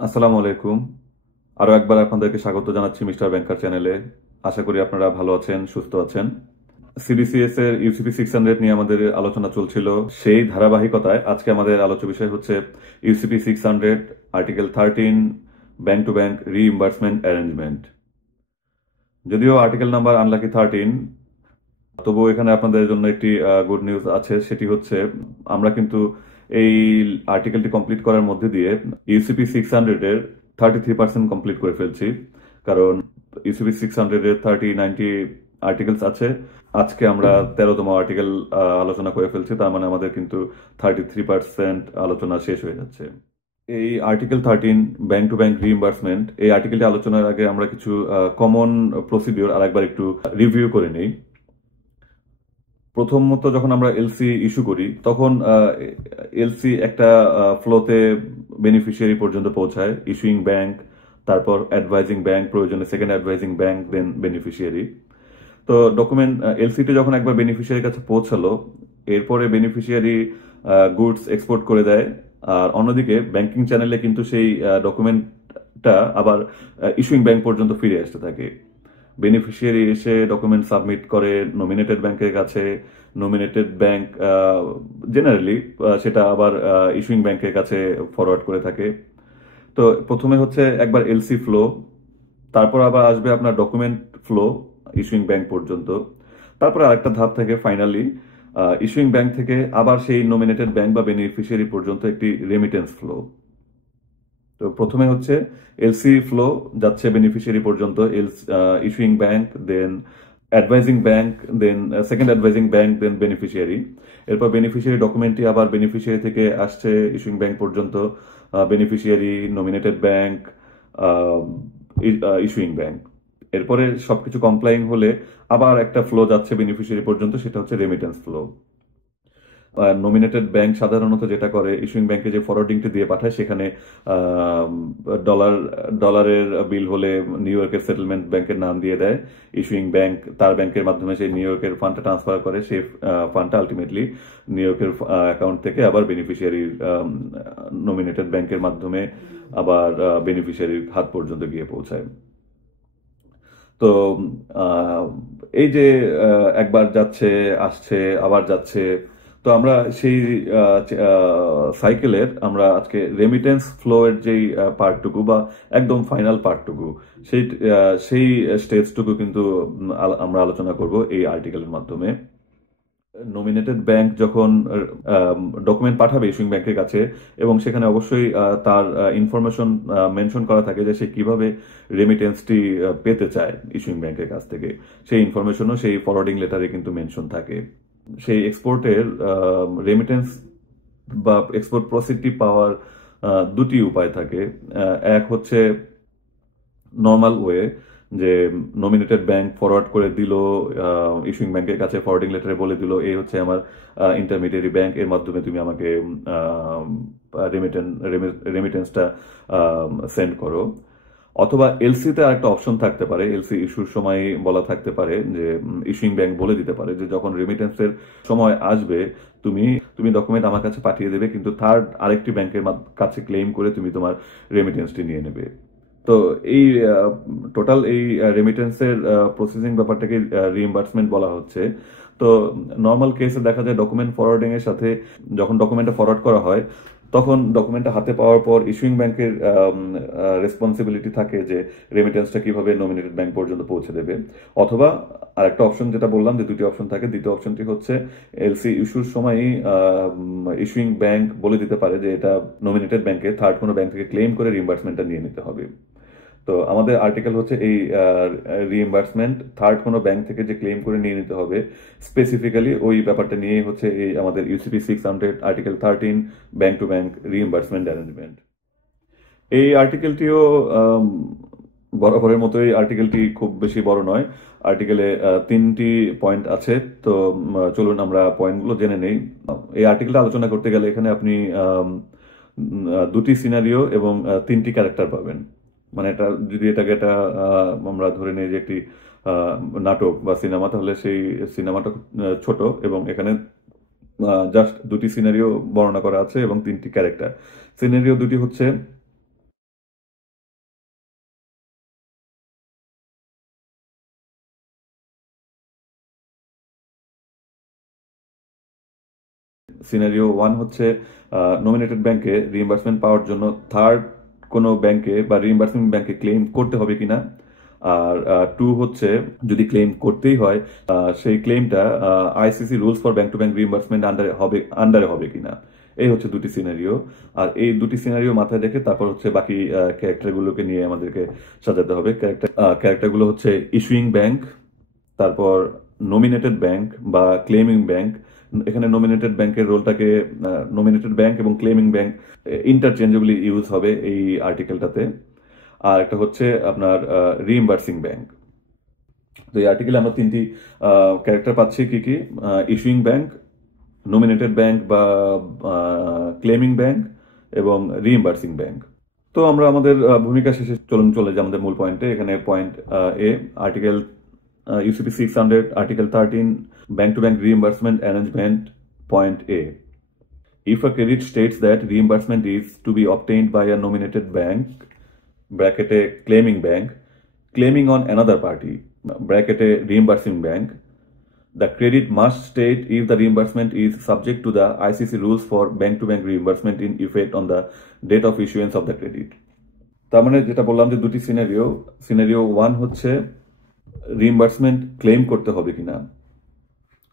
আসসালামু আলাইকুম। আরো একবার আপনাদেরকে স্বাগত জানাচ্ছি মিস্টার ব্যাংকার চ্যানেলে। আশা করি আপনারা ভালো আছেন, সুস্থ আছেন। সিবিসিএস এর ইউসিপি 600 নিয়ে আমাদের আলোচনা চলছিল। সেই ধারাবাহিকতায় আজকে আমাদের আলোচ্য বিষয় হচ্ছে UCP 600 article 13 bank to bank reimbursement arrangement. যদিও আর্টিকেল নাম্বার আনলাকি 13, তবুও এখানে আপনাদের জন্য একটি গুড নিউজ আছে। সেটি হচ্ছে আমরা কিন্তু এই আর্টিকেলটি কমপ্লিট করার মধ্যে দিয়ে ইউসিপি 600 এর 33% কমপ্লিট করে ফেলছি। কারণ ইউসিপি 600 এর 30-90 আর্টিকেলস আছে। আজকে আমরা 13তম আর্টিকেল আলোচনা করে ফেলছি, তার মানে আমাদের কিন্তু 33% আলোচনা শেষ হয়ে যাচ্ছে। এই article 13 bank to bank reimbursement, এই আর্টিকেলটি আলোচনার আগে আমরা কিছু কমন প্রসিডিওর আরেকবার একটু রিভিউ করে নিই। প্রথমত যখন আমরা এলসি ইস্যু করি তখন এলসি একটা ফ্লোতে বেনিফিশিয়ারি পর্যন্ত পৌঁছায়, ইস্যুইং ব্যাংক, তারপর অ্যাডভাইজিং ব্যাংক, প্রয়োজনে second advising bank, then beneficiary. তো ডকুমেন্ট এলসিটি যখন একবার বেনিফিশিয়ারির কাছে পৌঁছালো, এরপরে বেনিফিশিয়ারি গুডস এক্সপোর্ট করে দেয়। আর অন্যদিকে ব্যাংকিং চ্যানেলে কিন্তু সেই ডকুমেন্টটা আবার ইস্যুইং ব্যাংক পর্যন্ত ফিরে আসতে থাকে। বেনিফিশিয়ারি এসে ডকুমেন্ট সাবমিট করে নমিনেটেড ব্যাংকের কাছে, নমিনেটেড ব্যাংক জেনারেলি সেটা আবার ইস্যুইং ব্যাংকের কাছে ফরওয়ার্ড করে থাকে। তো প্রথমে হচ্ছে একবার এলসি ফ্লো, তারপর আবার আসবে আপনার ডকুমেন্ট ফ্লো ইস্যুইং ব্যাংক পর্যন্ত। তারপরে আরেকটা ধাপ থাকে ফাইনালি ইস্যুইং ব্যাংক থেকে আবার সেই নমিনেটেড ব্যাংক বা বেনিফিশিয়ারি পর্যন্ত একটি রেমিটেন্স ফ্লো। তো প্রথমে হচ্ছে এলসি ফ্লো যাচ্ছে বেনিফিশিয়ারি পর্যন্ত, issuing bank, then advising bank, then second advising bank, then beneficiary. এরপর বেনিফিশিয়ারি ডকুমেন্টটি আবার বেনিফিশিয়ারি থেকে আসছে ইস্যুইং ব্যাংক পর্যন্ত, beneficiary, nominated bank, issuing bank. এরপরে সবকিছু কমপ্লাইং হলে আবার একটা ফ্লো যাচ্ছে বেনিফিশিয়ারি পর্যন্ত, সেটা হচ্ছে রেমিটেন্স ফ্লো। নমিনেটেড ব্যাংক সাধারণত যেটা করে, ইস্যুইং ব্যাংকে যে ফরওয়ার্ডিংটি দিয়ে পাঠায় সেখানে ডলার ডলারের বিল হলে নিউ ইয়র্কের সেটেলমেন্ট ব্যাংকের নাম দিয়ে দেয়। ইস্যুইং ব্যাংক তার ব্যাংকের মাধ্যমে সেই নিউ ইয়র্কের ফান্ডটা ট্রান্সফার করে, সেই ফান্ডটা আলটিমেটলি নিউ ইয়র্কের অ্যাকাউন্ট থেকে আবার বেনিফিশিয়ারির নমিনেটেড ব্যাংকের মাধ্যমে আবার বেনিফিশিয়ারির হাত পর্যন্ত গিয়ে পৌঁছায়। তো আহ, এই যে একবার যাচ্ছে, আসছে, আবার যাচ্ছে। তো আমরা সেই সাইকেলের আমরা আজকে রেমিটেন্স ফ্লো এর যেই পার্টটুকু বা একদম ফাইনাল পার্টটুকু, সেই স্টেজটুকু কিন্তু আমরা আলোচনা করব এই আর্টিকেলের মাধ্যমে। নমিনেটেড ব্যাংক যখন ডকুমেন্ট পাঠাবে ইস্যুইং ব্যাংকের কাছে, এবং সেখানে অবশ্যই তার ইনফরমেশন মেনশন করা থাকে যে সে কিভাবে রেমিটেন্সটি পেতে চায় ইস্যুইং ব্যাংকের কাছ থেকে, সেই ইনফরমেশনও সেই ফরওয়ার্ডিং লেটারে কিন্তু মেনশন থাকে। সেই এক্সপোর্টের রেমিটেন্স বা এক্সপোর্ট প্রসিডটি পাওয়ার দুটি উপায় থাকে। এক হচ্ছে নর্মাল ওয়ে, যে নমিনেটেড ব্যাংক ফরওয়ার্ড করে দিল ইস্যুইং ব্যাংকের কাছে, ফরওয়ার্ডিং লেটারে বলে দিল এই হচ্ছে আমার ইন্টারমিডিয়ারি ব্যাংক, এর মাধ্যমে তুমি আমাকে রেমিটেন্সটা সেন্ড করো। অথবা এলসিতে আরেকটা অপশন থাকতে পারে, এলসি ইস্যুর সময় বলা থাকতে পারে যে ইস্যুইং ব্যাংক বলে দিতে পারে যে যখন রেমিটেন্সের সময় আসবে তুমি তুমি ডকুমেন্ট আমার কাছে পাঠিয়ে দেবে, কিন্তু থার্ড আরেকটি ব্যাংকের কাছে ক্লেম করে তুমি তোমার রেমিটেন্সটি নিয়ে নেবে। তো এই টোটাল এই রেমিটেন্সের প্রসেসিং ব্যাপারটাকে রিইম্বার্সমেন্ট বলা হচ্ছে। তো নর্মাল কেসে দেখা যায় ডকুমেন্ট ফরওয়ার্ডিং এর সাথে যখন ডকুমেন্টটা ফরওয়ার্ড করা হয় তখন ডকুমেন্টটা হাতে পাওয়ার পর ইস্যুইং ব্যাংকের রেসপন্সিবিলিটি থাকে যে রেমিটেন্সটা কিভাবে নমিনেটেড ব্যাংক পর্যন্ত পৌঁছে দেবে। অথবা আরেকটা অপশন যেটা বললাম যে দুটি অপশন থাকে, দ্বিতীয় অপশনটি হচ্ছে এলসি ইস্যুর সময়ই ইস্যুইং ব্যাংক বলে দিতে পারে যে এটা নমিনেটেড ব্যাংকে থার্ড কোনো ব্যাংক থেকে ক্লেম করে রিইম্বার্সমেন্টটা নিয়ে নিতে হবে। তো আমাদের আর্টিকেল হচ্ছে এই রিইম্বার্সমেন্ট থার্ড কোনো ব্যাংক থেকে যে ক্লেম করে নিয়ে নিতে হবে, স্পেসিফিক্যালি ওই ব্যাপারটা নিয়েই হচ্ছে এই আমাদের UCP 600 article 13 bank to bank reimbursement arrangement. এই আর্টিকেলটিও বরাবরের মতোই আর্টিকেলটি খুব বেশি বড় নয়। আর্টিকেলে 3টি পয়েন্ট আছে। তো চলুন আমরা পয়েন্টগুলো জেনে নেই। এই আর্টিকেলটা আলোচনা করতে গেলে এখানে আপনি দুটি সিনারিও এবং 3টি ক্যারেক্টার পাবেন। মানে এটা যদি এটাকে একটা আমরা ধরে নিই যে একটি নাটক বা সিনেমা, তাহলে সেই সিনেমাটা খুব ছোট এবং এখানে জাস্ট দুটি সিনারিও বর্ণনা করা আছে এবং 3টি ক্যারেক্টার। সিনারিও দুটি হচ্ছে সিনারিও 1 হচ্ছে নমিনেটেড ব্যাংকে রিইম্বার্সমেন্ট পাওয়ার জন্য থার্ড কোনো ব্যাংকে বা রিইম্বার্সিং ব্যাংকে ক্লেম করতে হবে কিনা। আর 2 হচ্ছে যদি ক্লেম করতেই হয় সেই ক্লেমটা ICC rules for bank to bank reimbursement আন্ডারে হবে কিনা। এই হচ্ছে দুটি সিনারিও। আর এই দুটি সিনারিও মাথায় রেখে তারপর হচ্ছে বাকি ক্যারেক্টারগুলোকে নিয়ে আমাদেরকে সাজাতে হবে। ক্যারেক্টারগুলো হচ্ছে ইস্যুইং ব্যাংক, তারপর নমিনেটেড ব্যাংক বা ক্লেমিং ব্যাংক। এখানে নমিনেটেড ব্যাংকের রোলটাকে নমিনেটেড ব্যাংক এবং ক্লেমিং ব্যাংক ইন্টারচেঞ্জেবলি ইউজ হবে এই আর্টিকেলটাতে। আর একটা হচ্ছে আপনার রিইম্বার্সিং ব্যাংক। তো এই আর্টিকেলে আমরা তিনটি ক্যারেক্টার পাচ্ছি কি কি: ইস্যুইং ব্যাংক, নমিনেটেড ব্যাংক বা ক্লেমিং ব্যাংক এবং রিইম্বার্সিং ব্যাংক। তো আমরা আমাদের ভূমিকা শেষে চলে যাই আমাদের মূল পয়েন্টে। এখানে point A, article UCP 600, Article 13, bank-to-bank reimbursement arrangement. Point A. If a credit states that reimbursement is to be obtained by a nominated bank, bracket a claiming bank, claiming on another party, bracket a reimbursing bank, the credit must state if the reimbursement is subject to the ICC rules for bank-to-bank reimbursement in effect on the date of issuance of the credit. তার মানে যেটা বললাম যে দুটি scenario 1 হচ্ছে reimbursement claim করতে হবে কিনা,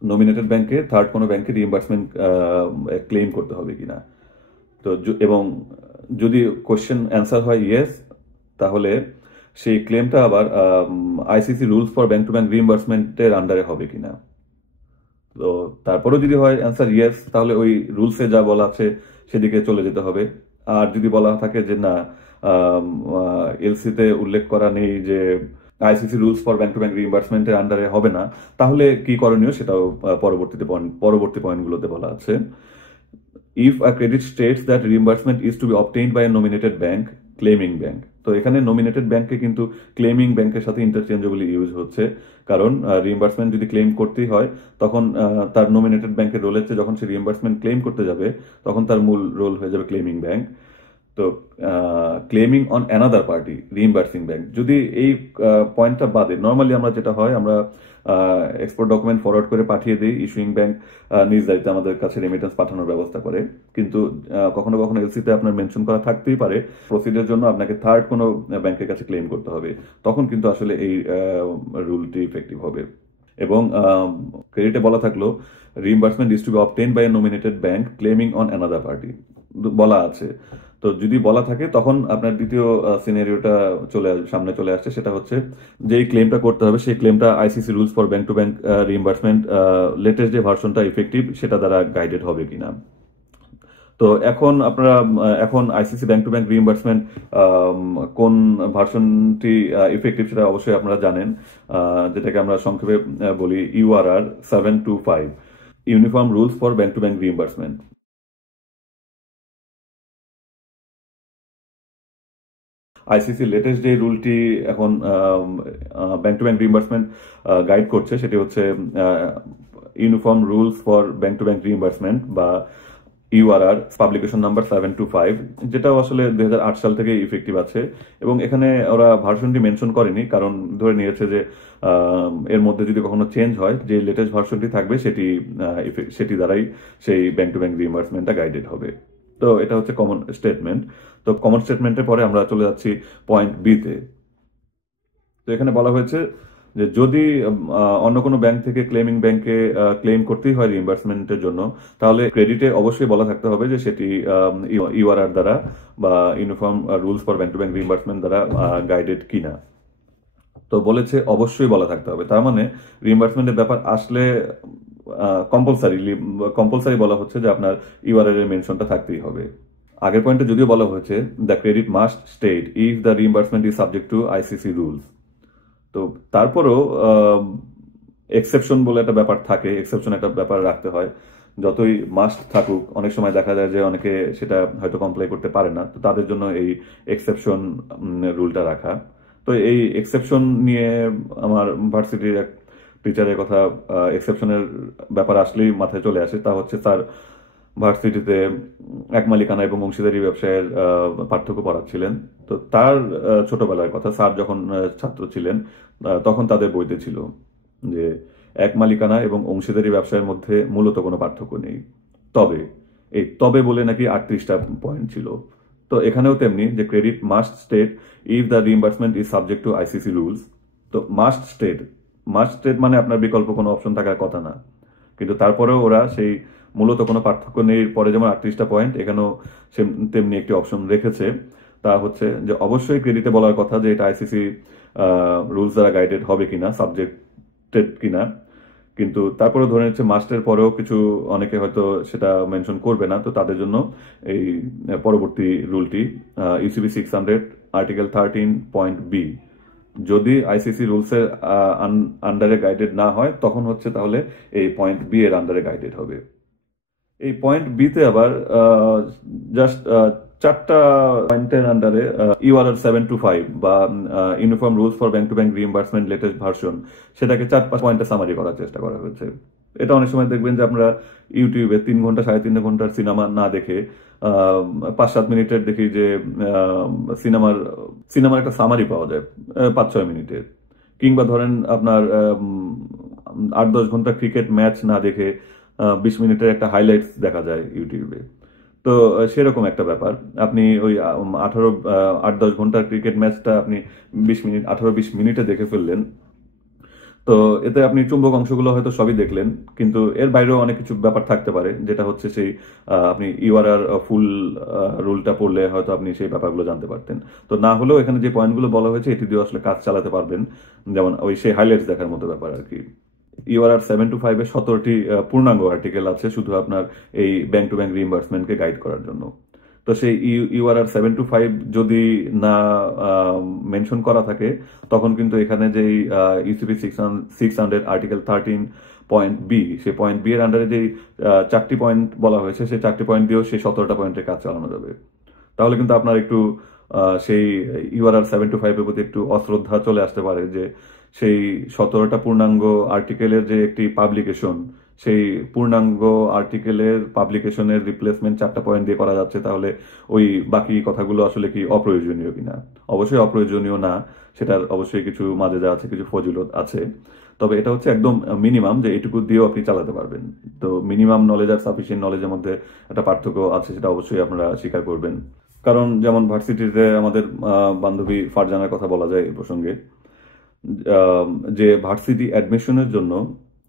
নমিনেটেড ব্যাংকে থার্ড কোনো ব্যাংকে রিইম্বার্সমেন্ট ক্লেম করতে হবে কিনা। তো এবং যদি কোশ্চেন অ্যান্সার হয় ইয়েস, তাহলে সেই ক্লেমটা আবার ICC rules for bank to bank রিইম্বার্সমেন্টের আন্ডারে হবে কিনা। তো তারপরেও যদি হয় অ্যান্সার ইয়েস, তাহলে ওই রুলসে যা বলা আছে সেদিকে চলে যেতে হবে। আর যদি বলা থাকে যে না, এলসিতে উল্লেখ করা নেই যে ICC rules for bank to bank রিইম্বার্সমেন্টের আন্ডারে হবে না, তাহলে কি করণীয় সেটাও পরবর্তী পয়েন্টগুলোতে বলা আছে। If a credit states that reimbursement is to be obtained by a nominated bank, claiming bank. তো এখানে নমিনেটেড ব্যাংকে কিন্তু ক্লেমিং ব্যাংকের সাথে ইন্টারচেঞ্জেবলি ইউজ হচ্ছে, কারণ রিইম্বার্সমেন্ট যদি ক্লেম করতেই হয় তখন তার নমিনেটেড ব্যাংকের রোল হচ্ছে যখন সে রিইম্বার্সমেন্ট ক্লেম করতে যাবে তখন তার মূল রোল হয়ে যাবে ক্লেমিং ব্যাংক। তো claiming on another party, reimbursing bank. যদি এই পয়েন্টটা বাদে নর্মালি আমরা যেটা হয়, আমরা এক্সপোর্ট ডকুমেন্ট ফরওয়ার্ড করে পাঠিয়ে দিই, ইস্যুইং ব্যাংক নিজ দায়িত্বে আমাদের কাছে রেমিটেন্স পাঠানোর ব্যবস্থা করে। কিন্তু কখনো কখনো এলসিতে আপনার মেনশন করা থাকতেই পারে প্রসিডের জন্য আপনাকে থার্ড কোনো ব্যাংকের কাছে ক্লেম করতে হবে, তখন কিন্তু আসলে এই রুলটি ইফেক্টিভ হবে। এবং ক্রেডিটে বলা থাকলো reimbursement is to be obtained by a nominated bank claiming on another party বলা আছে। তো যদি বলা থাকে তখন আপনার দ্বিতীয় সিনারিওটা সামনে চলে আসছে, সেটা হচ্ছে যে এই ক্লেমটা করতে হবে সেই ক্লেমটা ICC rules for bank to bank reimbursement latest যে ভার্সনটা ইফেক্টিভ সেটা দ্বারা গাইডেড হবে কিনা। তো এখন ICC bank to bank reimbursement কোন ভার্সনটি ইফেক্টিভ সেটা অবশ্যই আপনারা জানেন, যেটাকে আমরা সংক্ষেপে বলি URR 725, uniform rules for bank to bank reimbursement. ICC latest যে রুলটি এখন bank to bank reimbursement guide করছে সেটি হচ্ছে uniform rules for bank to bank reimbursement বা URR পাবলিকেশন নাম্বার 725, যেটাও আসলে 2008 সাল থেকে ইফেক্টিভ আছে। এবং এখানে ওরা ভার্সনটি মেনশন করেনি, কারণ ধরে নিয়েছে যে এর মধ্যে যদি কখনো চেঞ্জ হয় যে লেটেস্ট ভার্সনটি থাকবে সেটি দ্বারাই সেই ব্যাংক টু ব্যাংক রিইম্বার্সমেন্টটা গাইডেড হবে। তো এটা হচ্ছে কমন স্টেটমেন্ট। তো কমন স্টেটমেন্টের পরে আমরা চলে যাচ্ছি পয়েন্ট বিতে। তো এখানে বলা হয়েছে যে যদি অন্য কোনো ব্যাংক থেকে ক্লেমিং ব্যাংকে ক্লেম করতেই হয় রিইম্বার্সমেন্টের জন্য, তাহলে ক্রেডিটে অবশ্যই বলা থাকতে হবে যে সেটি URR দ্বারা বা uniform rules for bank to bank reimbursement দ্বারা গাইডেড কিনা। তো বলেছে অবশ্যই বলা থাকতে হবে, তার মানে রিইম্বার্সমেন্টের ব্যাপার আসলে কম্পালসারি বলা হচ্ছে যে আপনার URR এর মেনশনটা থাকতেই হবে। আগের পয়েন্টে যদিও বলা হয়েছে the credit must state if the reimbursement is subject to ICC rules. তো তারপরও এক্সেপশন বলে একটা ব্যাপার থাকে, এক্সেপশন একটা ব্যাপার রাখতে হয়। যতই মাস্ট থাকুক, অনেক সময় দেখা যায় যে অনেকে সেটা হয়তো কমপ্লাই করতে পারে না, তো তাদের জন্য এই এক্সেপশন রুলটা রাখা। তো এই এক্সেপশন নিয়ে আমার ভার্সিটির এক টিচারের কথা, এক্সেপশনের ব্যাপার আসলেই মাথায় চলে আসে। তা হচ্ছে তার ভার্সিটিতে এক মালিকানা এবং অংশীদারি ব্যবসায়ের পার্থক্য পড়াচ্ছিলেন। তো তার ছোটবেলার কথা, স্যার যখন ছাত্র ছিলেন তখন তাদের বইতে ছিল যে এক মালিকানা এবং অংশীদারি ব্যবসায়ের মধ্যে মূলত কোনো পার্থক্য নেই। তবে এই তবে বলে নাকি 38টা পয়েন্ট ছিল। তো এখানেও তেমনি যে credit must state if the reimbursement is subject to ICC rules. তো মাস্ট স্টেট মানে আপনার বিকল্প কোনো অপশন থাকার কথা না, কিন্তু তারপরেও ওরা সেই মূলত কোনো পার্থক্য নেই পরে যেমন 38টা পয়েন্ট, এখানেও সে তেমনি একটি অপশন রেখেছে। তা হচ্ছে যে অবশ্যই ক্রেডিটে বলার কথা যে এটা আইসিসি রুলস দ্বারা গাইডেড হবে কিনা, সাবজেক্টেড কিনা, কিন্তু তারপরে ধরে নিচ্ছে মাস্টের পরেও কিছু অনেকে হয়তো সেটা মেনশন করবে না। তো তাদের জন্য এই পরবর্তী রুলটি ইউসিবি 600 আর্টিকেল 13.b যদি আইসিসি রুলসের আন্ডারে গাইডেড না হয় তখন হচ্ছে তাহলে এই পয়েন্ট বি এর আন্ডারে গাইডেড হবে। এই পয়েন্ট বিতে আবার জাস্ট 4টা পয়েন্টের আন্ডারে ইউআরআর 725 বা uniform rules for bank to bank reimbursement latest version, সেটাকে 4-5 পয়েন্টে সামারি করার চেষ্টা করা হয়েছে। এটা অনেক সময় দেখবেন যে আমরা ইউটিউবে 3 ঘন্টা 3.5 ঘন্টার সিনেমা না দেখে 5-7 মিনিটের দেখি যে সিনেমার একটা সামারি পাওয়া যায় 5-6 মিনিটের, কিংবা ধরেন আপনার 8-10 ঘন্টা ক্রিকেট ম্যাচ না দেখে 20 মিনিটের একটা হাইলাইটস দেখা যায় ইউটিউবে। তো সেরকম একটা ব্যাপার, আপনি ওই 8-10 ঘন্টার ক্রিকেট ম্যাচটা আপনি 18-20 মিনিটে দেখে ফেললেন। তো এতে আপনি চুম্বক অংশগুলো হয়তো সবই দেখলেন, কিন্তু এর বাইরেও অনেক কিছু ব্যাপার থাকতে পারে, যেটা হচ্ছে সেই আপনি ইউআরআর ফুল রুলটা পড়লে হয়তো আপনি সেই ব্যাপারগুলো জানতে পারতেন। তো না হলেও এখানে যে পয়েন্টগুলো বলা হয়েছে এটি দিয়ে আসলে কাজ চালাতে পারবেন, যেমন ওই সেই হাইলাইটস দেখার মতো ব্যাপার আর কি। ইউআরআর 725 এ 17টি পূর্ণাঙ্গ আর্টিকেল আছে শুধু আপনার এই ব্যাংক টু ব্যাংক রিইম্বার্সমেন্টকে গাইড করার জন্য। তো সেই ইউআরআর 725 যদি না মেনশন করা থাকে তখন কিন্তু এখানে যে ইউসিপি 600 আর্টিকেল 13.b সেই পয়েন্ট বি এর আন্ডারে যে 4টি পয়েন্ট বলা হয়েছে সেই 4টি পয়েন্ট দিয়েও সেই 17টা পয়েন্টের কাজ চালানো যাবে। তাহলে কিন্তু আপনার একটু সেই ইউআরআর 725 এর প্রতি একটু অশ্রদ্ধা চলে আসতে পারে যে সেই 17টা পূর্ণাঙ্গ আর্টিকেলের যে একটি পাবলিকেশন, সেই পূর্ণাঙ্গ আর্টিকেলের পাবলিকেশনের রিপ্লেসমেন্ট 4টা পয়েন্ট দিয়ে করা যাচ্ছে, তাহলে ওই বাকি কথাগুলো আসলে কি অপ্রয়োজনীয় কিনা? অবশ্যই অপ্রয়োজনীয় না, সেটার অবশ্যই কিছু মাঝে যা আছে কিছু ফজিলত আছে, তবে এটা হচ্ছে একদম মিনিমাম যে এটুকু দিয়েও আপনি চালাতে পারবেন। তো মিনিমাম নলেজ আর সাফিসিয়েন্ট নলেজের মধ্যে একটা পার্থক্য আছে, সেটা অবশ্যই আপনারা স্বীকার করবেন। কারণ যেমন ভার্সিটিতে আমাদের বান্ধবী ফারজানার কথা বলা যায় এই প্রসঙ্গে, যে ভার্সিটি অ্যাডমিশনের জন্য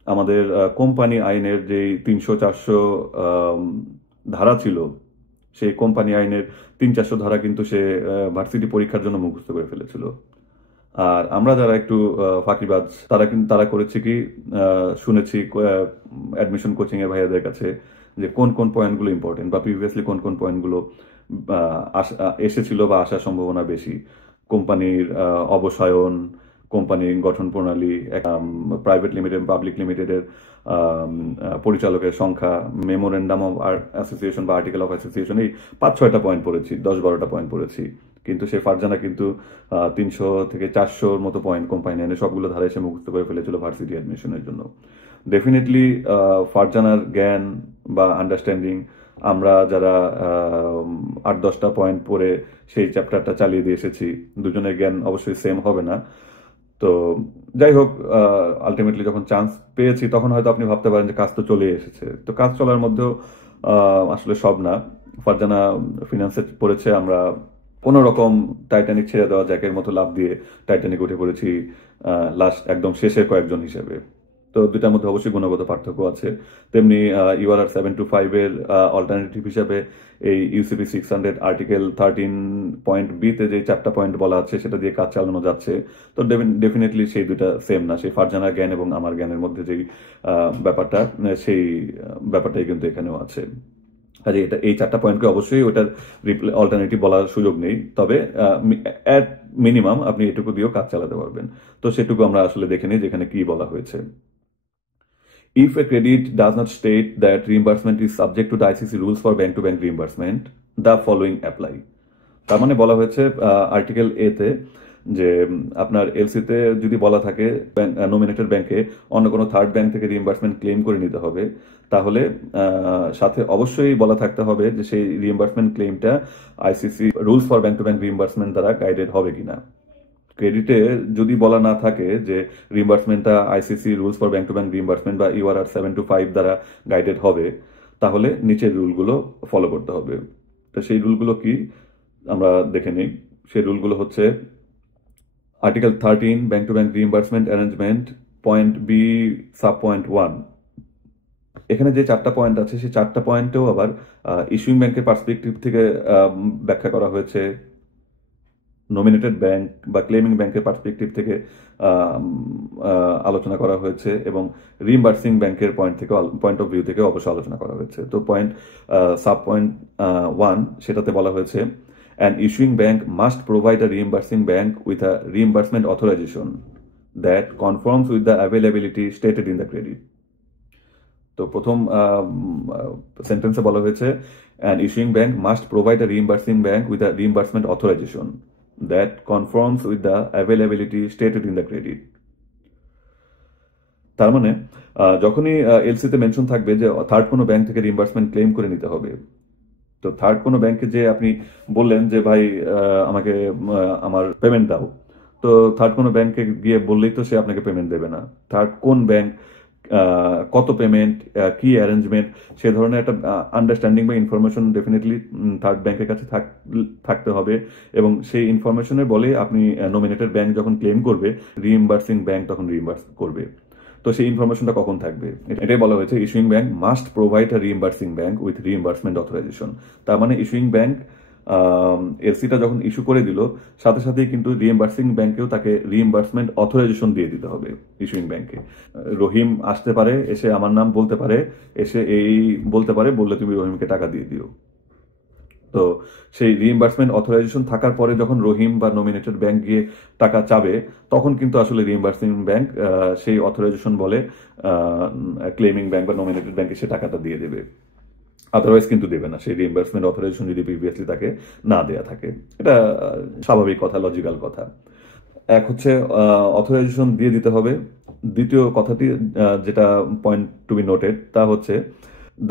আমাদের কোম্পানি আইনের যে 300-400 ধারা ছিল, সেই কোম্পানি আইনের 300-400 ধারা কিন্তু সে ভার্সিটি পরীক্ষার জন্য মুখস্থ করে ফেলেছিল। আর আমরা যারা একটু ফাঁকিবাজ তারা করেছে কি, শুনেছি অ্যাডমিশন কোচিং এর ভাইয়াদের কাছে যে কোন কোন পয়েন্টগুলো ইম্পর্টেন্ট বা প্রিভিয়াসলি কোন কোন পয়েন্টগুলো এসেছিল বা আসার সম্ভাবনা বেশি, কোম্পানির অবসায়ন, কোম্পানির গঠন প্রণালী, প্রাইভেট লিমিটেড পাবলিক লিমিটেডের পরিচালকের সংখ্যা, মেমোরেন্ডাম অফ অ্যাসোসিয়েশন বা আর্টিকেল অফ অ্যাসোসিয়েশন, এই 5-6টা পয়েন্ট পড়েছি, 10-12টা পয়েন্ট পড়েছি। কিন্তু সে ফারজানা কিন্তু 300-400 মতো পয়েন্ট কোম্পানি আইনে সবগুলো ধারে এসে মুখস্থ করে ফেলেছিল ভার্সিটি অ্যাডমিশনের জন্য। ডেফিনেটলি ফারজানার জ্ঞান বা আন্ডারস্ট্যান্ডিং আমরা যারা 8-10টা পয়েন্ট পড়ে সেই চ্যাপ্টারটা চালিয়ে দিয়ে এসেছি, দুজনের জ্ঞান অবশ্যই সেম হবে না। তো যাই হোক, আলটিমেটলি যখন চান্স পেয়েছি তখন হয়তো আপনি ভাবতে পারেন যে কাজ তো চলে এসেছে, তো কাজ চলার মধ্যেও আসলে সব না। ফারজানা ফিনান্সে পড়েছে, আমরা কোনো রকম টাইটানিক ছেড়ে দেওয়া জ্যাকের মতো লাভ দিয়ে টাইটানিক উঠে পড়েছি লাস্ট একদম শেষের কয়েকজন হিসেবে। তো দুটার মধ্যে অবশ্যই গুণগত পার্থক্য আছে। তেমনি ইউআরআর 725 এর অল্টারনেটিভ হিসাবে এই ইউসিপি 600 আর্টিকেল 13.b তে যে 4টা পয়েন্ট বলা আছে সেটা দিয়ে কাজ চালানো যাচ্ছে। তো ডেফিনেটলি সেই দুটা সেম না, সেই ফারজানার জ্ঞান এবং আমার জ্ঞানের মধ্যে যেই ব্যাপারটা, সেই ব্যাপারটাই কিন্তু এখানেও আছে। কাজে এটা এই 4টা পয়েন্টকে অবশ্যই ওটার অল্টারনেটিভ বলার সুযোগ নেই, তবে অ্যাট মিনিমাম আপনি এটুকু দিয়েও কাজ চালাতে পারবেন। তো সেটুকু আমরা আসলে দেখে নিই যেখানে কি বলা হয়েছে। If a credit does not state that reimbursement is subject to the ICC rules for bank-to-bank reimbursement, the following apply. তার মানে বলা হয়েছে আর্টিকেল এ তে যে আপনার এলসিতে যদি বলা থাকে নমিনেটেড ব্যাংকে অন্য কোনো থার্ড ব্যাংক থেকে রিইম্বার্সমেন্ট ক্লেম করে নিতে হবে, তাহলে সাথে অবশ্যই বলা থাকতে হবে যে সেই রিইম্বার্সমেন্ট ক্লেমটা ICC rules for bank to bank reimbursement দ্বারা গাইডেড হবে কিনা। ক্রেডিটে যদি বলা না থাকে যে রিইম্বার্সমেন্টটা ICC rules for bank to bank reimbursement বা ইউআরআর 725 দ্বারা গাইডেড হবে, তাহলে নিচের রুলগুলো ফলো করতে হবে। তো সেই রুলগুলো কি আমরা দেখে নিই। সেই রুলগুলো হচ্ছে article 13 bank to bank reimbursement arrangement point B sub point 1। এখানে যে 4টা পয়েন্ট আছে সেই 4টা পয়েন্টেও আবার ইস্যুইং ব্যাংকের পার্সপেক্টিভ থেকে ব্যাখ্যা করা হয়েছে, নমিনেটেড ব্যাংক বা ক্লেমিং ব্যাংকের পার্সপেক্টিভ থেকে আলোচনা করা হয়েছে, এবং রিইম্বার্সিং ব্যাংকের পয়েন্ট অফ ভিউ থেকে অবশ্য আলোচনা করা হয়েছে। তো সাব পয়েন্ট 1 সেটাতে বলা হয়েছে an issuing bank must provide a reimbursing bank with a reimbursement authorization that conforms with the availability stated in the credit. তো প্রথম সেন্টেন্সে বলা হয়েছে an issuing bank must provide a reimbursing bank with a reimbursement authorization that conforms with the availability stated in the credit. তার মানে যখনই এলসিতে mention থাকবে যে থার্ড কোনো ব্যাংক থেকে রিইম্বার্সমেন্ট ক্লেম করে নিতে হবে, তো থার্ড কোনো ব্যাংকে যে আপনি বললেন যে ভাই আমাকে আমার পেমেন্ট দাও, তো থার্ড কোনো ব্যাংকে গিয়ে বললেই তো সে আপনাকে পেমেন্ট দেবে না। থার্ড কোন ব্যাংক, কত পেমেন্ট, কি অ্যারেঞ্জমেন্ট, সে ধরনের একটা আন্ডারস্ট্যান্ডিং বা ইনফরমেশন ডেফিনেটলি থার্ড ব্যাংকের কাছে থাকতে হবে, এবং সেই ইনফরমেশনের বলে আপনি নমিনেটেড ব্যাংক যখন ক্লেম করবে, রিইম্বার্সিং ব্যাংক তখন রিইম্বার্স করবে। তো সেই ইনফরমেশনটা কখন থাকবে, এটাই বলা হয়েছে issuing bank must provide a reimbursing bank with reimbursement authorization. তার মানে ইস্যুইং ব্যাংক এলসিটা যখন ইস্যু করে দিল, সাথে সাথেই কিন্তু রিইম্বার্সিং ব্যাংকেও তাকে রিইম্বার্সমেন্ট অথরাইজেশন দিয়ে দিতে হবে ইস্যুইং ব্যাংকে। রহিম আসতে পারে, এসে আমার নাম বলতে পারে, এসে এই বলতে পারে, বললে তুমি রহিমকে টাকা দিয়ে দিও। তো সেই রিইম্বার্সমেন্ট অথরাইজেশন থাকার পরে যখন রহিম বা নমিনেটেড ব্যাংক গিয়ে টাকা চাবে, তখন কিন্তু আসলে রিইম্বার্সিং ব্যাংক সেই অথরাইজেশন বলে ক্লেমিং ব্যাংক বা নমিনেটেড ব্যাংকে সে টাকাটা দিয়ে দেবে, আদারওয়াইজ কিন্তু দেবে না, সেই রিইম্বার্সমেন্ট অথরাইজেশন যদি প্রিভিয়াসলি তাকে না দেয়া থাকে। এটা স্বাভাবিক কথা, লজিক্যাল কথা। এক হচ্ছে অথরাইজেশন দিয়ে দিতে হবে। দ্বিতীয় কথাটি যেটা পয়েন্ট টু বি নোটেড, তা হচ্ছে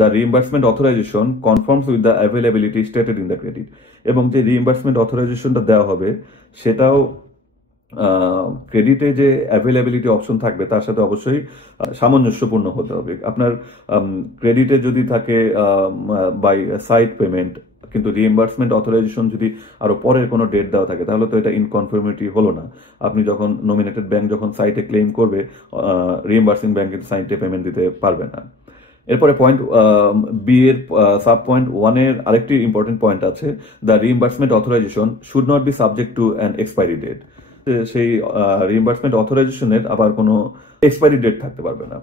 the reimbursement authorisation confirms with the availability stated in the credit. এবং যে রিইম্বার্সমেন্ট অথরাইজেশনটা দেওয়া হবে সেটাও ক্রেডিটে যে অ্যাভেলেবিলিটি অপশন থাকবে তার সাথে অবশ্যই সামঞ্জস্যপূর্ণ হতে হবে। আপনার ক্রেডিটে যদি থাকে বাই সাইট পেমেন্ট, কিন্তু রিইম্বার্সমেন্ট অথরাইজেশন যদি আরো পরের কোনো ডেট দেওয়া থাকে, তাহলে তো এটা ইনকনফর্মিটি হলো না। আপনি যখন নমিনেটেড ব্যাংক যখন সাইটে ক্লেম করবে, রিইম্বার্সিং ব্যাংক কিন্তু সাইটে পেমেন্ট দিতে পারবে না। এরপরে পয়েন্ট বি এর সাব পয়েন্ট 1 এর আরেকটি ইম্পর্টেন্ট পয়েন্ট আছে, the reimbursement authorisation should not be subject to an expiry date. সেই রিইম্বার্সমেন্ট অথরাইজেশনের আবার কোনো এক্সপায়ারি ডেট থাকতে পারবে না।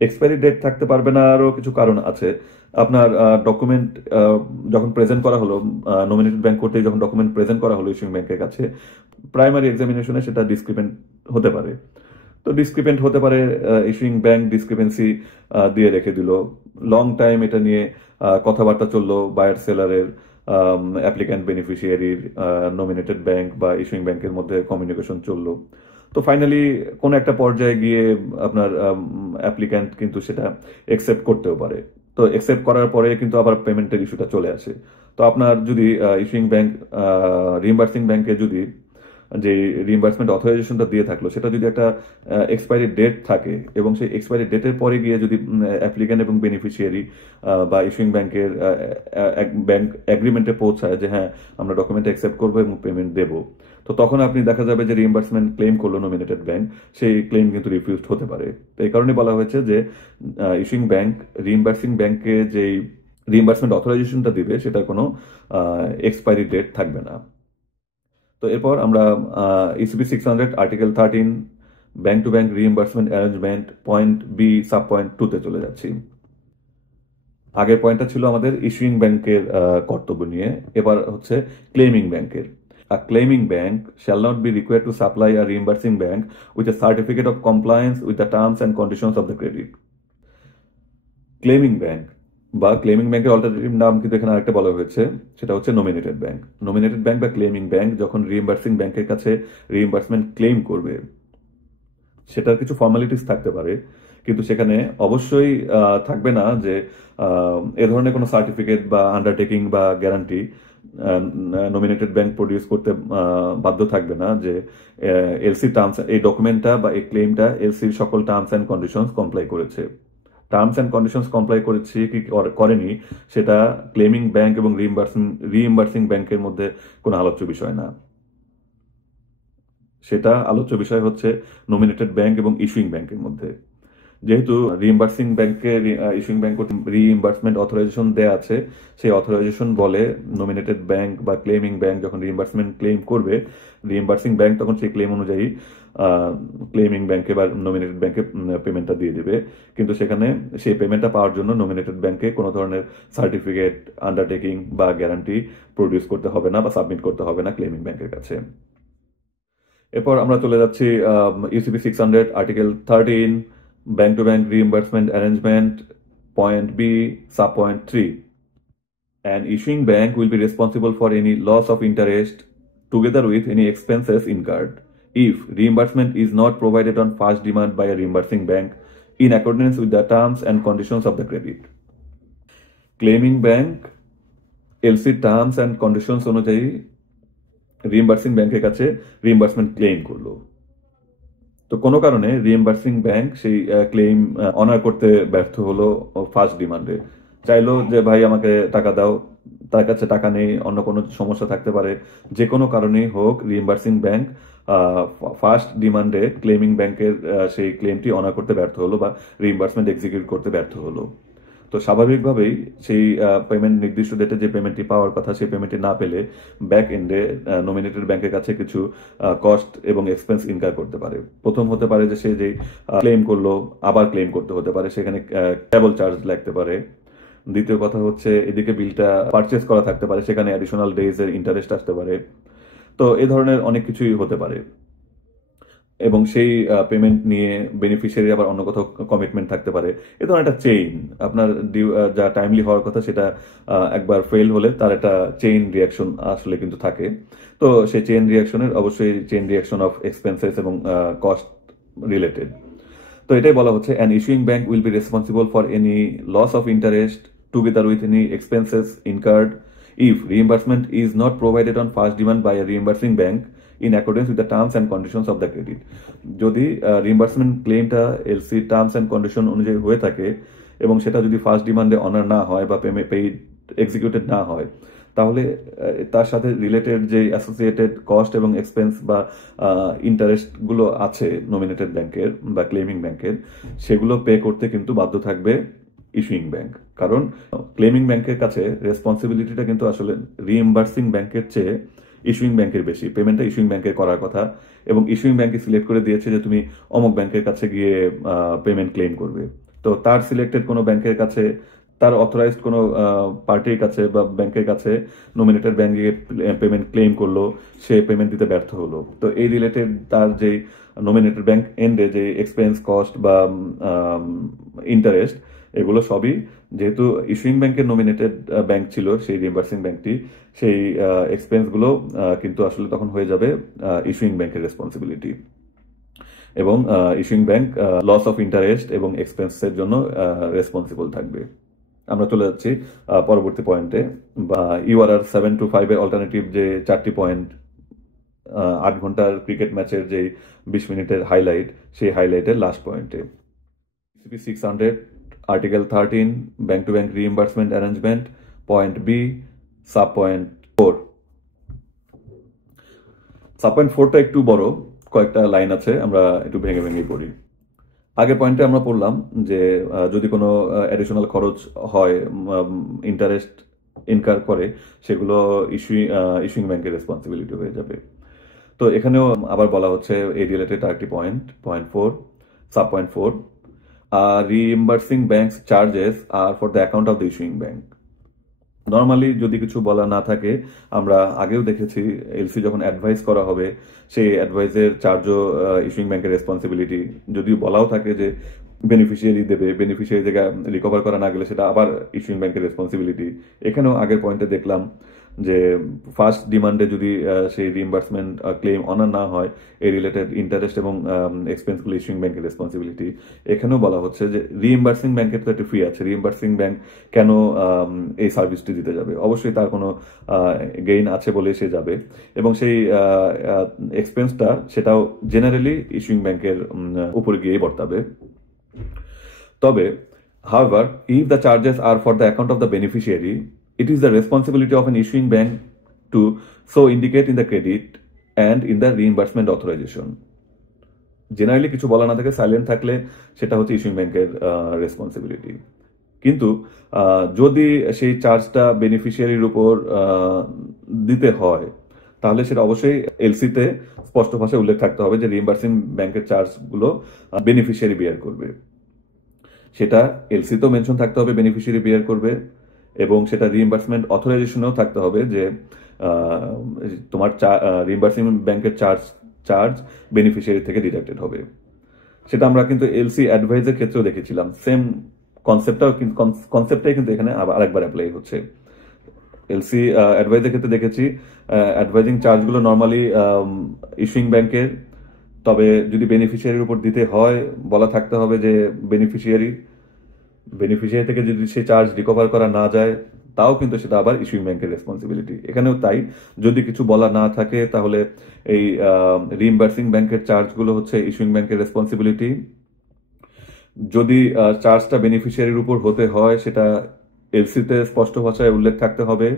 এক্সপায়ারি ডেট থাকতে পারবে না, আরও কিছু কারণ আছে। আপনার ডকুমেন্ট যখন প্রেজেন্ট করা হলো, নমিনেটেড ব্যাংক করতে যখন ডকুমেন্ট প্রেজেন্ট করা হলো ইস্যুইং ব্যাংকের কাছে, প্রাইমারি এক্সামিনেশনে সেটা ডিসক্রিপেন্ট হতে পারে। তো ডিসক্রিপেন্ট হতে পারে, ইস্যুইং ব্যাংক ডিসক্রিপেন্সি দিয়ে রেখে দিল, লং টাইম এটা নিয়ে কথাবার্তা চললো বায়ার সেলারের, অ্যাপ্লিক্যান্ট বেনিফিশিয়ারির, নমিনেটেড ব্যাংক বা ইস্যুইং ব্যাংকের মধ্যে কমিউনিকেশন চললো। তো ফাইনালি কোন একটা পর্যায়ে গিয়ে আপনার অ্যাপ্লিক্যান্ট কিন্তু সেটা একসেপ্ট করতেও পারে। তো একসেপ্ট করার পরে কিন্তু আবার পেমেন্টের ইস্যুটা চলে আসে। তো আপনার যদি ইস্যুইং ব্যাংক রিইম্বার্সিং ব্যাংকে যদি যে রিইম্বার্সমেন্ট অথরাইজেশনটা দিয়ে থাকলো, সেটা যদি একটা এক্সপায়ারি ডেট থাকে, এবং সেই এক্সপায়ারি ডেটের পরে গিয়ে যদি অ্যাপ্লিক্যান্ট এবং বেনিফিশিয়ারি বা ইস্যুইং ব্যাংকের ব্যাংক এগ্রিমেন্টে পৌঁছায় যে হ্যাঁ আমরা ডকুমেন্ট অ্যাকসেপ্ট করবো এবং পেমেন্ট দেবো, তো তখন আপনি দেখা যাবে যে রিইম্বার্সমেন্ট ক্লেম করলো নমিনেটেড ব্যাংক, সেই ক্লেম কিন্তু রিফিউজড হতে পারে। তো এই কারণে বলা হয়েছে যে ইস্যুইং ব্যাংক রিইম্বার্সিং ব্যাংকে যেই রিইম্বার্সমেন্ট অথরাইজেশনটা দিবে সেটার কোনো এক্সপায়ারি ডেট থাকবে না। তো এরপর আমরা ECB 600 article 13 bank to bank reimbursement arrangement point B sub point 2 তে চলে যাচ্ছি। আগের পয়েন্টটা ছিল আমাদের ইস্যুইং ব্যাংকের কর্তব্য নিয়ে, এবার হচ্ছে ক্লেমিং ব্যাংকের। A claiming bank shall not be required to supply a reimbursing bank with a certificate of compliance with the terms and conditions of the credit. Claiming bank বা ক্লেমিং ব্যাংকের অল্টারনেটিভ নাম কিন্তু এখানে আরেকটা বলা হয়েছে, সেটা হচ্ছে নমিনেটেড ব্যাংক। নমিনেটেড ব্যাংক বা ক্লেমিং ব্যাংক যখন রিইম্বার্সিং ব্যাংকের কাছে রিইম্বার্সমেন্ট ক্লেম করবে, সেটার কিছু ফর্মালিটিস থাকতে পারে, কিন্তু সেখানে অবশ্যই থাকবে না যে এ ধরনের কোনো সার্টিফিকেট বা আন্ডারটেকিং বা গ্যারান্টি নমিনেটেড ব্যাংক প্রডিউস করতে বাধ্য থাকবে না যে এলসি টার্মস, এই ডকুমেন্টটা বা এই ক্লেমটা এলসির সকল টার্মস অ্যান্ড কন্ডিশনস কমপ্লাই করেছে। টার্মস অ্যান্ড কন্ডিশনস কমপ্লাই করেছি কি করেনি সেটা ক্লেমিং ব্যাংক এবং রিইম্বার্সিং ব্যাংকের মধ্যে কোনো আলোচ্য বিষয় না। সেটা আলোচ্য বিষয় হচ্ছে নমিনেটেড ব্যাংক এবং ইস্যুইং ব্যাংকের মধ্যে। যেহেতু রিইম্বার্সিং ব্যাংকে ইস্যুইং ব্যাংক রিইম্বার্সমেন্ট অথরাইজেশন দেয়া আছে, সেই অথরাইজেশন বলে নমিনেটেড ব্যাংক বা ক্লেমিং ব্যাংক যখন রিইম্বার্সমেন্ট ক্লেম করবে, রিইম্বার্সিং ব্যাংক তখন সেই ক্লেম অনুযায়ী ক্লেমিং ব্যাংকে বা নমিনেটেড ব্যাংকে পেমেন্টটা দিয়ে দিবে। কিন্তু সেখানে সেই পেমেন্টটা পাওয়ার জন্য নমিনেটেড ব্যাংকে কোনো ধরনের সার্টিফিকেট, আন্ডারটেকিং বা গ্যারান্টি প্রডিউস করতে হবে না বা সাবমিট করতে হবে না ক্লেমিং ব্যাংকের কাছে। এরপর আমরা চলে যাচ্ছি UCP 600 article 13 bank to bank reimbursement arrangement, point B, sub point 3. An issuing bank will be responsible for any loss of interest together with any expenses incurred if reimbursement is not provided on first demand by a reimbursing bank in accordance with the terms and conditions of the credit. Claiming bank LC terms and conditions অনুযায়ী রিইম্বার্সিং ব্যাংকের কাছে reimbursement claim করলো। তো কোনো কারণে রিইম্বার্সিং bank সেই claim honour করতে ব্যর্থ হলো ফার্স্ট ডিমান্ডে। চাইলো যে ভাই আমাকে টাকা দাও, তার কাছে টাকা নেই, অন্য কোনো সমস্যা থাকতে পারে, যে কোনো কারণেই হোক রিইম্বার্সিং ব্যাংক ফার্স্ট ডিমান্ডে ক্লেমিং ব্যাংকের সেই ক্লেমটি অনার করতে ব্যর্থ হলো বা রিইম্বার্সমেন্ট এক্সিকিউট করতে ব্যর্থ হলো। তো স্বাভাবিকভাবেই সেই পেমেন্ট নির্দিষ্ট ডেটে যে পেমেন্টটি পাওয়ার কথা সেই পেমেন্টটি না পেলে ব্যাক এন্ডে নমিনেটেড ব্যাংকের কাছে কিছু কস্ট এবং এক্সপেন্স ইনকার করতে পারে। প্রথম হতে পারে যে সে যে ক্লেম করলো আবার ক্লেম করতে হতে পারে, সেখানে কেবল চার্জ লাগতে পারে। দ্বিতীয় কথা হচ্ছে এদিকে বিলটা পারচেস করা থাকতে পারে, সেখানে অ্যাডিশনাল ডেজ এর ইন্টারেস্ট আসতে পারে। তো এই ধরনের অনেক কিছুই হতে পারে এবং সেই পেমেন্ট নিয়ে বেনিফিশিয়ারি আবার অন্য কোথাও কমিটমেন্ট থাকতে পারে। এ ধরনের একটা চেইন, আপনার যা টাইমলি হওয়ার কথা সেটা একবার ফেল হলে তার একটা চেইন রিয়াকশন আসলে কিন্তু থাকে। তো সেই চেইন রিয়াকশনের অবশ্যই চেইন রিয়াকশন অফ এক্সপেন্সেস এবং কস্ট রিলেটেড। তো এটাই বলা হচ্ছে an issuing bank will be responsible for any loss of interest together with any expenses incurred if reimbursement is not provided on first demand by a reimbursing bank in accordance with the terms and conditions of the credit. যদি reimbursement ক্লেমটা LC terms and condition অনুযায়ী হয়ে থাকে এবং সেটা যদি first ডিমান্ডে honour না হয় বা পেইড এক্সিকিউটেড না হয়, তাহলে তার সাথে রিলেটেড যে অ্যাসোসিয়েটেড কস্ট এবং এক্সপেন্স বা ইন্টারেস্টগুলো আছে নমিনেটেড ব্যাংকের বা ক্লেমিং ব্যাংকের, সেগুলো পে করতে কিন্তু বাধ্য থাকবে ইস্যুইং ব্যাংক। কারণ ক্লেমিং ব্যাংকের কাছে রেসপন্সিবিলিটিটা কিন্তু আসলে রিইম্বার্সিং ব্যাংকের চেয়ে ইস্যুইং ব্যাংকের বেশি। পেমেন্টটা ইস্যুইং ব্যাংকে করার কথা এবং ইস্যুইং ব্যাংকে সিলেক্ট করে দিয়েছে যে তুমি অমুক ব্যাংকের কাছে গিয়ে পেমেন্ট ক্লেম করবে। তো তার সিলেক্টেড কোনো ব্যাংকের কাছে, তার অথরাইজড কোনো পার্টির কাছে বা ব্যাংকের কাছে নমিনেটেড ব্যাংক গিয়ে পেমেন্ট ক্লেম করলো, সে পেমেন্ট দিতে ব্যর্থ হলো। তো এই রিলেটেড তার যে নমিনেটেড ব্যাংক এন্ডে যে এক্সপেন্স, কস্ট বা ইন্টারেস্ট, এগুলো সবই যেহেতু ইস্যুইং ব্যাংকের নমিনেটেড ব্যাংক ছিল সেই রিইম্বার্সিং ব্যাংকটি, সেই এক্সপেন্সগুলো কিন্তু আসলে তখন হয়ে যাবে ইস্যুইং ব্যাংকের রেসপন্সিবিলিটি এবং issuing bank loss of interest এবং এক্সপেন্সের জন্য রেসপন্সিবল থাকবে। আমরা চলে যাচ্ছি পরবর্তী পয়েন্টে, বা ইউআরআর 7 to 5 এর অল্টারনেটিভ যে 4টি পয়েন্ট, 8 ঘন্টার ক্রিকেট ম্যাচের যে 20 মিনিটের হাইলাইট, সেই হাইলাইটের লাস্ট পয়েন্টে UCP 600 Article 13 bank to bank reimbursement arrangement, point B, sub point 4. Sub point 4টা একটু বড়, কয়েকটা লাইন আছে, আমরা একটু ভেঙে ভেঙে পড়ি। আগের পয়েন্টে আমরা পড়লাম যে যদি কোনো অ্যাডিশনাল খরচ হয়, ইন্টারেস্ট ইনকার করে, সেগুলো ইস্যুইং ব্যাংকের রেসপন্সিবিলিটি হয়ে যাবে। তো এখানেও আবার বলা হচ্ছে এই রিলেটেড আরেকটি point, point 4, sub point 4, reimbursing banks charges are for the account of the issuing bank. Normally যদি কিছু বলা না থাকে, আমরা আগেও দেখেছি এলসি যখন অ্যাডভাইস করা হবে সেই অ্যাডভাইসের চার্জও ইস্যুইং ব্যাংকের রেসপন্সিবিলিটি। যদিও বলাও থাকে যে বেনিফিশিয়ারি দেবে, বেনিফিশিয়ারি থেকে রিকভার করা না গেলে সেটা আবার ইস্যুইং ব্যাংকের রেসপন্সিবিলিটি। এখানেও আগের পয়েন্টে দেখলাম যে ফার্স্ট ডিমান্ডে যদি সেই রিইম্বার্সমেন্ট ক্লেম অনার না হয়, এই রিলেটেড ইন্টারেস্ট এবং এক্সপেন্সগুলো ইস্যুইং ব্যাংকের রেসপন্সিবিলিটি। এখানেও বলা হচ্ছে যে রিইম্বার্সিং ব্যাংকের তো একটা ফি আছে, রিইম্বার্সিং ব্যাংক কেন এই সার্ভিসটি দিতে যাবে? অবশ্যই তার কোনো গেইন আছে বলে সে যাবে এবং সেই এক্সপেন্সটা সেটাও জেনারেলি ইস্যুইং ব্যাংকের উপরে গিয়ে বর্তাবে। তবে However, if the charges are for the account of the beneficiary, it is the responsibility of an issuing bank to so indicate in the credit and in the reimbursement authorization. Generally কিছু বলা না থাকে, silent থাকলে সেটা হচ্ছে issuing ব্যাংকের responsibility. কিন্তু যদি সেই চার্জটা বেনিফিশিয়ারির উপর দিতে হয়, তাহলে সেটা অবশ্যই এলসিতে স্পষ্ট ভাষায় উল্লেখ থাকতে হবে যে রিইম্বার্সিং ব্যাংকের চার্জগুলো বেনিফিশিয়ারি বিয়ার করবে। সেটা এলসিতেও মেনশন থাকতে হবে বেনিফিশিয়ারি বিয়ার করবে, এবং সেটা রিইম্বার্সমেন্ট অথরাইজেশনেও থাকতে হবে যে তোমার রিইম্বার্সিং ব্যাংকের চার্জ বেনিফিশিয়ারি থেকে ডিডাক্টেড হবে। সেটা আমরা কিন্তু এলসি অ্যাডভাইজের ক্ষেত্রেও দেখেছিলাম। সেম কনসেপ্টটাই কিন্তু এখানে আরেকবার অ্যাপ্লাই হচ্ছে। এলসি অ্যাডভাইজের ক্ষেত্রে দেখেছি অ্যাডভাইজিং চার্জগুলো নর্মালি ইস্যুইং ব্যাংকের, তবে যদি বেনিফিশিয়ারির উপর দিতে হয় বলা থাকতে হবে যে বেনিফিশিয়ারি থেকে যদি সেই চার্জ রিকভার করা না যায়, তাও কিন্তু সেটা আবার ইস্যুইং ব্যাংকের রেসপন্সিবিলিটি। এখানেও তাই, যদি কিছু বলা না থাকে তাহলে এই রিইম্বার্সিং ব্যাংকের চার্জগুলো হচ্ছে ইস্যুইং ব্যাংকের রেসপন্সিবিলিটি। যদি চার্জটা বেনিফিশিয়ারির উপর হতে হয় সেটা এলসিতে স্পষ্ট ভাষায় উল্লেখ থাকতে হবে,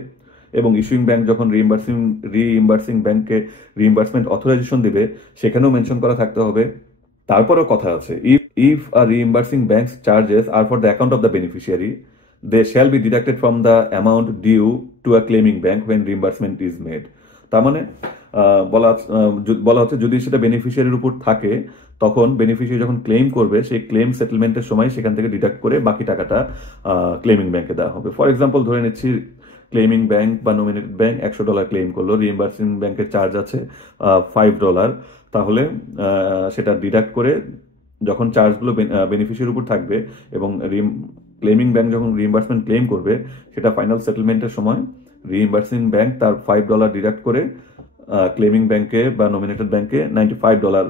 এবং ইস্যুইং ব্যাংক যখন রিইম্বার্সিং ব্যাংককে রিইম্বার্সমেন্ট অথরাইজেশন দিবে সেখানেও মেনশন করা থাকতে হবে। তারপরেও কথা আছে, if a reimbursing bank's charges are for the account of the beneficiary, they shall be deducted from the amount due to a claiming bank when reimbursement is made. তার মানে বলা হচ্ছে যদি সেটা বেনিফিশিয়ারির উপর থাকে, তখন বেনিফিশিয়ারি যখন ক্লেম করবে সেই ক্লেম সেটেলমেন্টের সময় সেখান থেকে ডিডাক্ট করে বাকি টাকাটা ক্লেমিং ব্যাংকে দেওয়া হবে। ফর এক্সাম্পল ধরে নিচ্ছি ক্লেমিং ব্যাংক বা নমিনেটেড ব্যাংক $100 ক্লেম করলো, রিইম্বার্সিং ব্যাংকের চার্জ আছে $5, তাহলে সেটা ডিডাক্ট করে যখন চার্জগুলো বেনিফিশিয়ারির উপর থাকবে এবং ক্লেমিং ব্যাংক যখন রিইম্বার্সমেন্ট ক্লেম করবে, সেটা ফাইনাল সেটেলমেন্টের সময় রিইম্বার্সিং ব্যাংক তার $5 ডিডাক্ট করে ক্লেমিং ব্যাংকে বা নমিনেটেড ব্যাংকে $95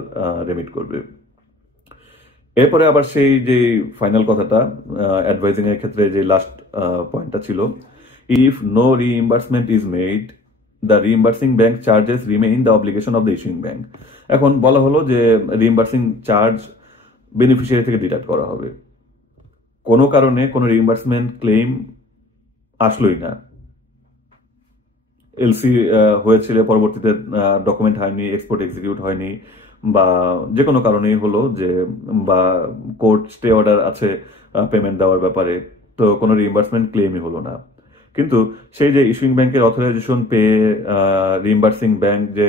রেমিট করবে। এরপরে আবার সেই যে ফাইনাল কথাটা অ্যাডভাইজিং এর ক্ষেত্রে যে লাস্ট পয়েন্টটা ছিল, if no reimbursement is made, the reimbursing bank charges remain the obligation of the issuing bank. এখন বলা হলো যে রিইম্বার্সিং চার্জ বেনিফিশিয়ারি থেকে ডিডাক্ট করা হবে, কোনো কারণে কোনো রিইম্বার্সমেন্ট ক্লেম আসলোই না, এলসি হয়েছিল পরবর্তীতে ডকুমেন্ট হয়নি, এক্সপোর্ট এক্সিকিউট হয়নি, বা যে কোনো কারণেই হলো যে, বা কোর্ট স্টে অর্ডার আছে পেমেন্ট দেওয়ার ব্যাপারে, তো কোনো রিইম্বার্সমেন্ট ক্লেমই হলো না। কিন্তু সেই যে ইস্যুইং ব্যাংকের অথরাইজেশন পেয়ে রিইম্বার্সিং ব্যাংক যে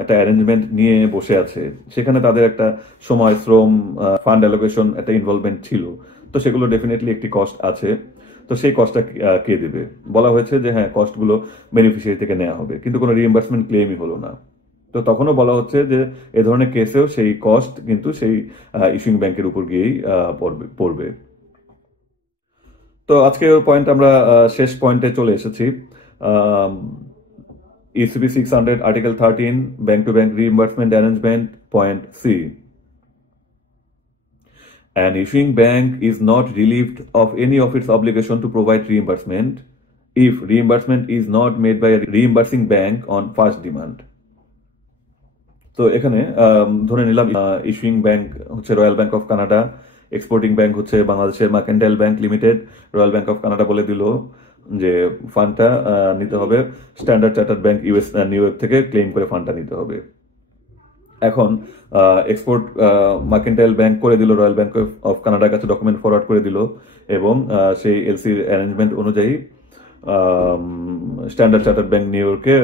একটা অ্যারেঞ্জমেন্ট নিয়ে বসে আছে, সেখানে তাদের একটা সময়, শ্রম, ফান্ড অ্যালোকেশন, একটা ইনভলভমেন্ট ছিল, তো সেগুলো ডেফিনেটলি একটি কস্ট আছে। তো সেই কস্টটা কে দেবে? বলা হয়েছে যে হ্যাঁ, কস্টগুলো বেনিফিশিয়ারি থেকে নেওয়া হবে, কিন্তু কোনো রিইম্বার্সমেন্ট ক্লেমই হলো না। তো তখনও বলা হচ্ছে যে এ ধরনের কেসেও সেই কস্ট কিন্তু সেই ইস্যুইং ব্যাংকের উপর গিয়েই পড়বে। তো আজকে ওই পয়েন্ট আমরা শেষ পয়েন্টে চলে এসেছি। ECB 600 Article 13 Bank to Bank Reimbursement Arrangement Point C. An issuing bank is not relieved of any of its obligation to provide reimbursement if reimbursement is not made by a reimbursing bank on first demand. তো এখানে ধরে নিলাম issuing bank হচ্ছে royal bank of Canada, exporting bank হচ্ছে বাংলাদেশের mercantile bank limited. Royal bank of Canada বলে দিল যে ফান্ডটা নিতে হবে standard chartered bank new York থেকে ক্লেম করে ফান্ডটা নিতে হবে। এখন এক্সপোর্ট মার্কেন্টাইল ব্যাংক করে দিল রয়্যাল ব্যাংক অফ কানাডার কাছে ডকুমেন্ট ফরওয়ার্ড করে দিল, এবং সেই এলসির অ্যারেঞ্জমেন্ট অনুযায়ী স্ট্যান্ডার্ড চার্টার্ড ব্যাংক নিউ ইয়র্কে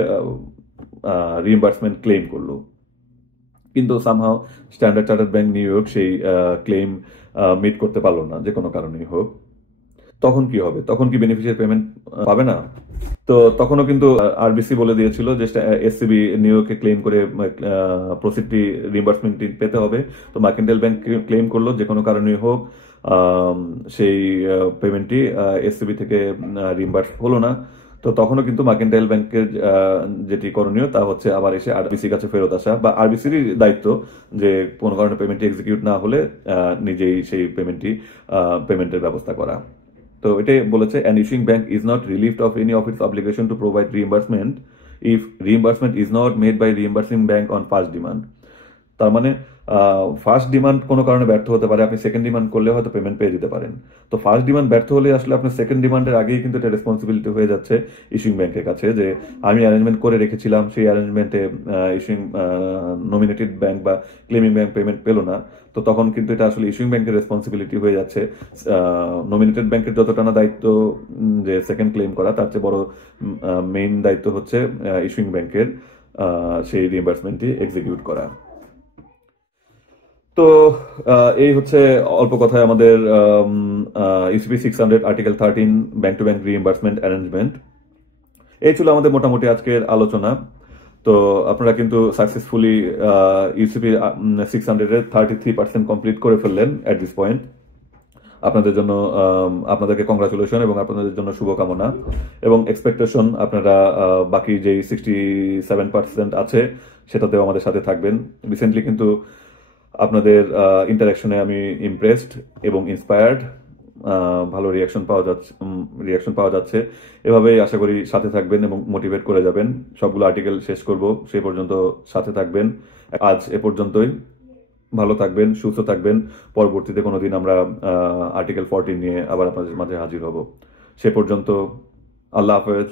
রিইম্বার্সমেন্ট ক্লেম করলো। কিন্তু somehow standard chartered bank new York সেই ক্লেম মিট করতে পারলো না, যে কোনো কারণেই হোক। তখন কি হবে? তখন কি বেনিফিশিয়ারি পেমেন্ট পাবে না? তো তখনও কিন্তু আরবিসি বলে দিয়েছিল যে এসসিবি নিউ ইয়র্কে ক্লেম করে প্রসিডটি রিইম্বার্সমেন্ট পেতে হবে। তো মার্কেন্টাইল ব্যাংক ক্লেম করলো, যে কোনো কারণেই হোক সেই পেমেন্টটি এসসিবি থেকে রিইম্বার্স হলো না। তো তখনও কিন্তু মার্কেন্টাইল ব্যাংকের যেটি করণীয় তা হচ্ছে আবার এসে আরবিসির কাছে ফেরত আসা, বা আরবিসিরই দায়িত্ব যে কোনো কারণে পেমেন্টটি এক্সিকিউট না হলে নিজেই সেই পেমেন্টের ব্যবস্থা করা। তো এটাই বলেছে, an issuing bank is not relieved of any of its obligation to provide reimbursement if reimbursement is not made by reimbursing bank on first demand. তার মানে ফার্স্ট ডিমান্ড কোনো কারণে ব্যর্থ হতে পারে, আপনি সেকেন্ড ডিমান্ড করলে হয়তো পেমেন্ট পেয়ে যেতে পারেন। তো ফার্স্ট ডিমান্ড ব্যর্থ হলে আসলে আপনার সেকেন্ড ডিমান্ডের আগেই কিন্তু এটা রেসপন্সিবিলিটি হয়ে যাচ্ছে ইস্যুইং ব্যাংকের কাছে, যে আমি অ্যারেঞ্জমেন্ট করে রেখেছিলাম, সেই অ্যারেঞ্জমেন্টে ইস্যুইং নমিনেটেড ব্যাংক বা ক্লেমিং ব্যাংক পেমেন্ট পেলো না, তো তখন কিন্তু এটা আসলে ইস্যুইং ব্যাংকের রেসপন্সিবিলিটি হয়ে যাচ্ছে। নমিনেটেড ব্যাংকের যতটা না দায়িত্ব যে সেকেন্ড ক্লেম করা, তার চেয়ে বড় মেইন দায়িত্ব হচ্ছে ইস্যুইং ব্যাংকের সেই রিএম্বার্সমেন্টটি এক্সিকিউট করা। তো এই হচ্ছে অল্প কথায় আমাদের UCP 600 article 13 bank to bank reimbursement arrangement. এই ছিল আমাদের মোটামুটি আজকের আলোচনা। তো আপনারা কিন্তু সাকসেসফুলি ইউসিপি 600 এর 33% কমপ্লিট করে ফেললেন অ্যাট দিস পয়েন্ট। আপনাদের জন্য আপনাদেরকে কংগ্রাচুলেশন এবং আপনাদের জন্য শুভকামনা এবং এক্সপেকটেশন আপনারা বাকি যে 67% আছে সেটাতেও আমাদের সাথে থাকবেন। রিসেন্টলি কিন্তু আপনাদের ইন্টারাকশনে আমি ইমপ্রেসড এবং ইন্সপায়ার্ড, ভালো রিয়াকশন পাওয়া যাচ্ছে। এভাবেই আশা করি সাথে থাকবেন এবং মোটিভেট করে যাবেন। সবগুলো আর্টিকেল শেষ করব, সেই পর্যন্ত সাথে থাকবেন। আজ এ পর্যন্তই। ভালো থাকবেন, সুস্থ থাকবেন। পরবর্তীতে কোনোদিন আমরা আর্টিকেল 14 নিয়ে আবার আপনাদের মাঝে হাজির হব। সে পর্যন্ত আল্লাহ হাফেজ।